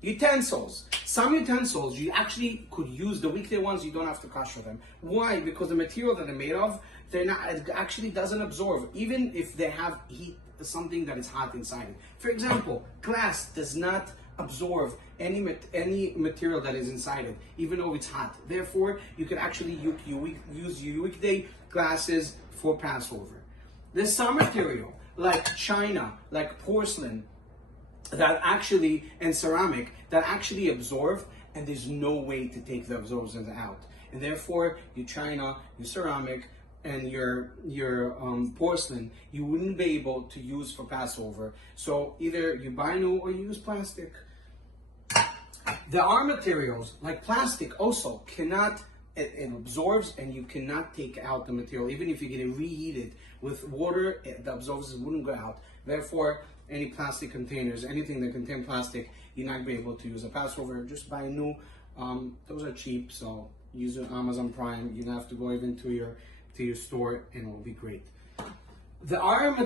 Utensils. Some utensils you actually could use the weekday ones. You don't have to kosher them. Why? Because the material that they're made of, it actually doesn't absorb, even if they have heat, something that is hot inside it. For example, glass does not absorb any material that is inside it, even though it's hot. Therefore, you can actually use your weekday glasses for Passover. There's some material like china, like porcelain, that actually, and ceramic, that actually absorb, and there's no way to take the absorbents out. And therefore, your china, your ceramic, and your porcelain, you wouldn't be able to use for Passover. So either you buy new or you use plastic. There are materials like plastic also cannot, it absorbs, and you cannot take out the material. Even if you get it reheated with water, the absorbers wouldn't go out. Therefore, any plastic containers, anything that contain plastic, you're not going to be able to use a Passover. Just buy new. Those are cheap, so use your Amazon Prime. You don't have to go even to your store, and it will be great. There are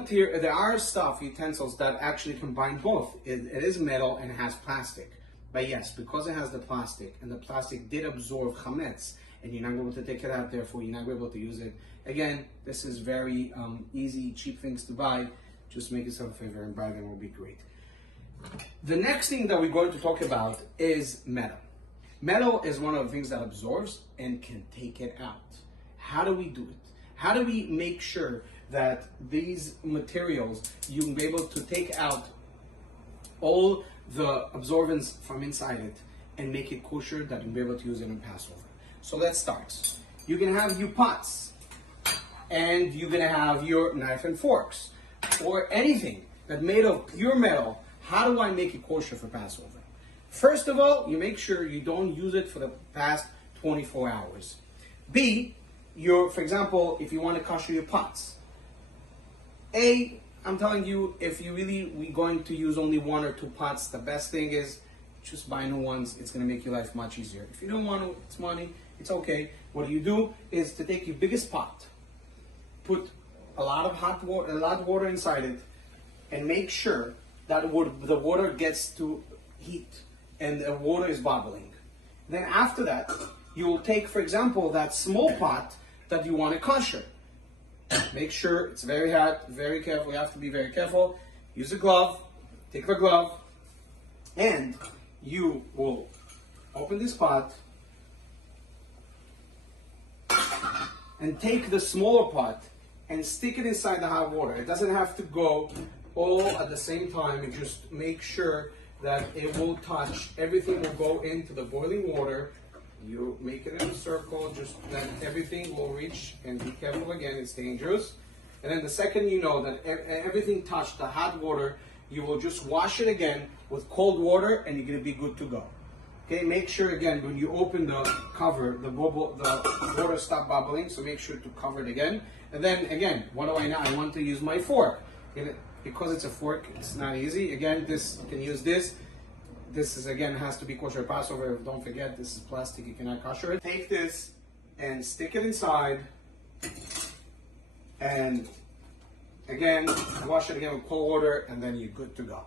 utensils that actually combine both. It is metal and it has plastic. But yes, because it has the plastic, and the plastic did absorb chametz, and you're not able to take it out, therefore you're not able to use it. Again, this is very easy, cheap things to buy. Just make yourself a favor and buy them, will be great. The next thing that we're going to talk about is metal. Metal is one of the things that absorbs and can take it out. How do we do it? How do we make sure that these materials, you can be able to take out all the absorbents from inside it and make it kosher that you'll be able to use it in Passover? So let's start. You're gonna have your pots, and you're gonna have your knife and forks, or anything that's made of pure metal. How do I make it kosher for Passover? First of all, you make sure you don't use it for the past 24 hours. B, for example, if you want to kosher your pots. A, I'm telling you, if we're going to use only 1 or 2 pots, the best thing is just buy new ones. It's going to make your life much easier. If you don't want to, it's money, it's okay. What you do is to take your biggest pot, put a lot of water inside it, and make sure that the water gets to heat and the water is bubbling. Then after that, you will take, for example, that small pot that you want to kosher. Make sure it's very hot, very careful. You have to be very careful. Use a glove, take the glove, and you will open this pot and take the smaller pot and stick it inside the hot water. It doesn't have to go all at the same time. You just make sure that it will touch, everything will go into the boiling water. You make it in a circle, just that everything will reach, and be careful again, it's dangerous. And then the second you know that everything touched the hot water, you will just wash it again with cold water, and you're gonna be good to go. Okay, make sure again, when you open the cover, the water stop bubbling, so make sure to cover it again. And then again, what do I now? I want to use my fork. Because it's a fork, it's not easy. Again, you can use this. This is, again, has to be kosher Passover. Don't forget, this is plastic, you cannot kosher it. Take this and stick it inside. And again, wash it again with cold water, and then you're good to go.